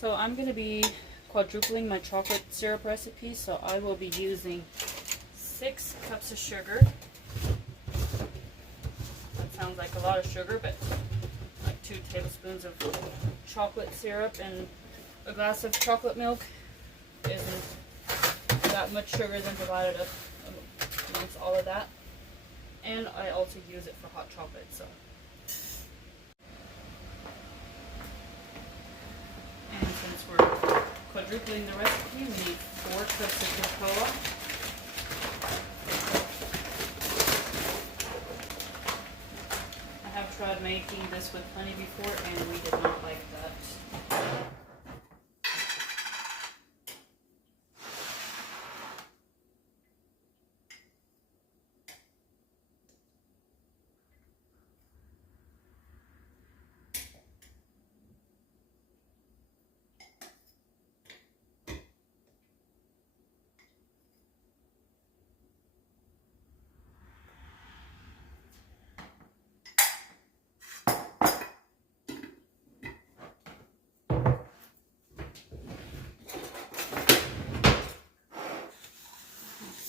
So I'm going to be quadrupling my chocolate syrup recipe, so I will be using 6 cups of sugar. That sounds like a lot of sugar, but like 2 tablespoons of chocolate syrup and a glass of chocolate milk isn't that much sugar then divided up amongst all of that. And I also use it for hot chocolate, so. And since we're quadrupling the recipe, we need 4 cups of cocoa. I have tried making this with honey before and we did not like that.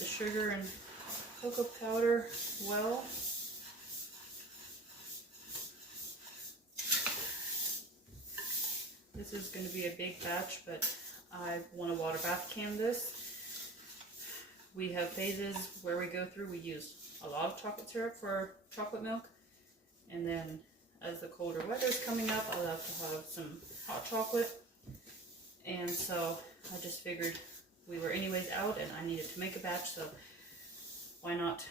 Sugar and cocoa powder well. This is going to be a big batch, but I want to water bath can this. We have phases where we go through. We use a lot of chocolate syrup for chocolate milk, and then as the colder weather is coming up, I love to have some hot chocolate. And so I just figured we were anyways out and I needed to make a batch, so why not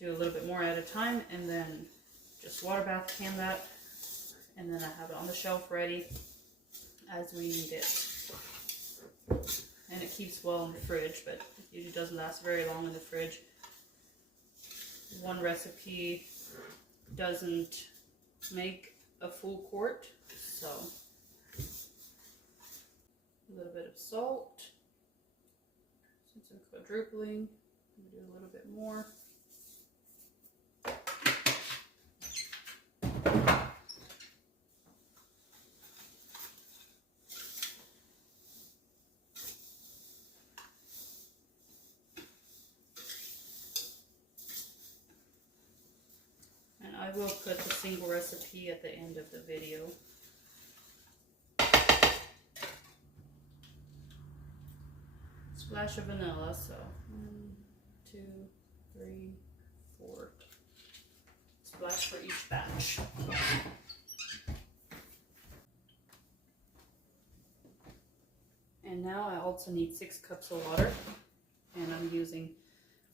do a little bit more at a time and then just water bath can that, and then I have it on the shelf ready as we need it. And it keeps well in the fridge, but it usually doesn't last very long in the fridge. One recipe doesn't make a full quart, so a little bit of salt. Since I'm quadrupling, I'm going to do a little bit more. And I will put the single recipe at the end of the video. Splash of vanilla, so 1, 2, 3, 4. Splash for each batch. And now I also need 6 cups of water, and I'm using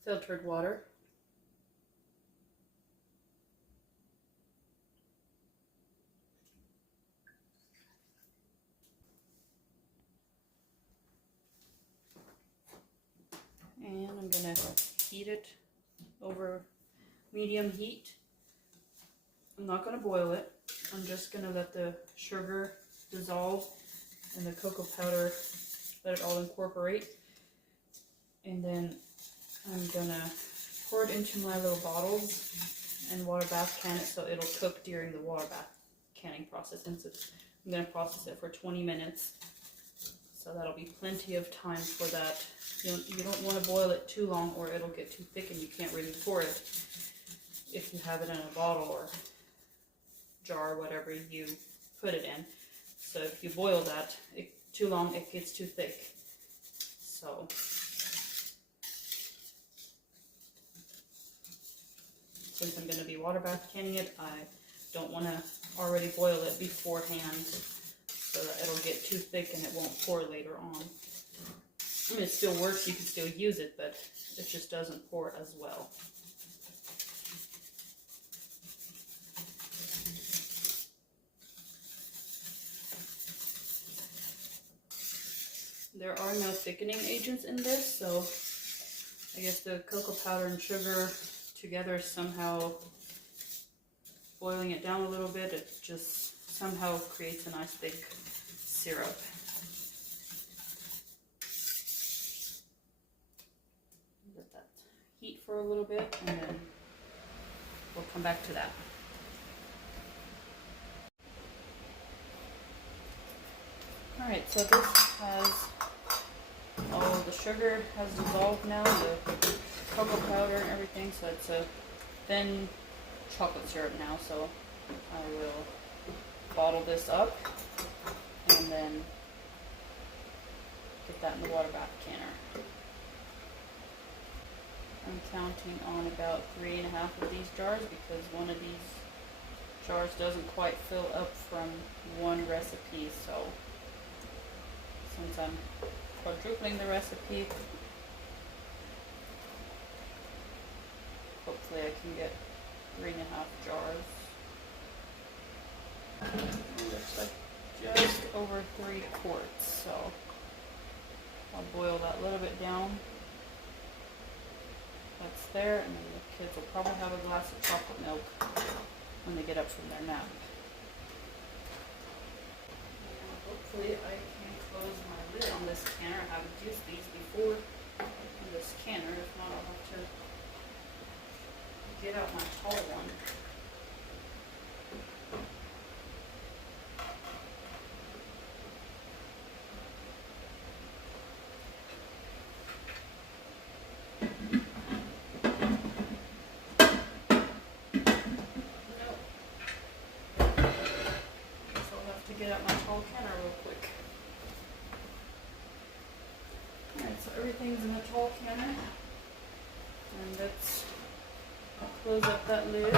filtered water. And I'm going to heat it over medium heat. I'm not going to boil it. I'm just going to let the sugar dissolve and the cocoa powder, let it all incorporate. And then I'm going to pour it into my little bottles and water bath can it so it'll cook during the water bath canning process. And so I'm going to process it for 20 minutes. So that'll be plenty of time for that. You don't want to boil it too long or it'll get too thick and you can't really pour it if you have it in a bottle or jar, whatever you put it in. So if you boil that too long, it gets too thick. So since I'm going to be water bath canning it, I don't want to already boil it beforehand so that it'll get too thick and it won't pour later on. I mean, it still works, you can still use it, but it just doesn't pour as well. There are no thickening agents in this, so I guess the cocoa powder and sugar together somehow boiling it down a little bit, it just somehow creates a nice thick syrup. Let that heat for a little bit and then we'll come back to that. Alright, so this has all the sugar has dissolved now, the cocoa powder and everything, so it's a thin chocolate syrup now, so I will bottle this up and then get that in the water bath canner. I'm counting on about 3.5 of these jars because one of these jars doesn't quite fill up from one recipe, so since I'm quadrupling the recipe, hopefully I can get 3.5 jars. Looks like just over 3 quarts, so I'll boil that a little bit down. That's there, and then the kids will probably have a glass of chocolate milk when they get up from their nap. And hopefully I can close my lid on this canner. I haven't used these before in this canner. If not, I'll have to get out my tall one. Get out my tall canner real quick. Alright, so everything's in the tall canner. And let's close up that lid.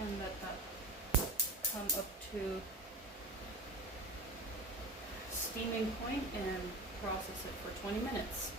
And let that come up to steaming point and process it for 20 minutes.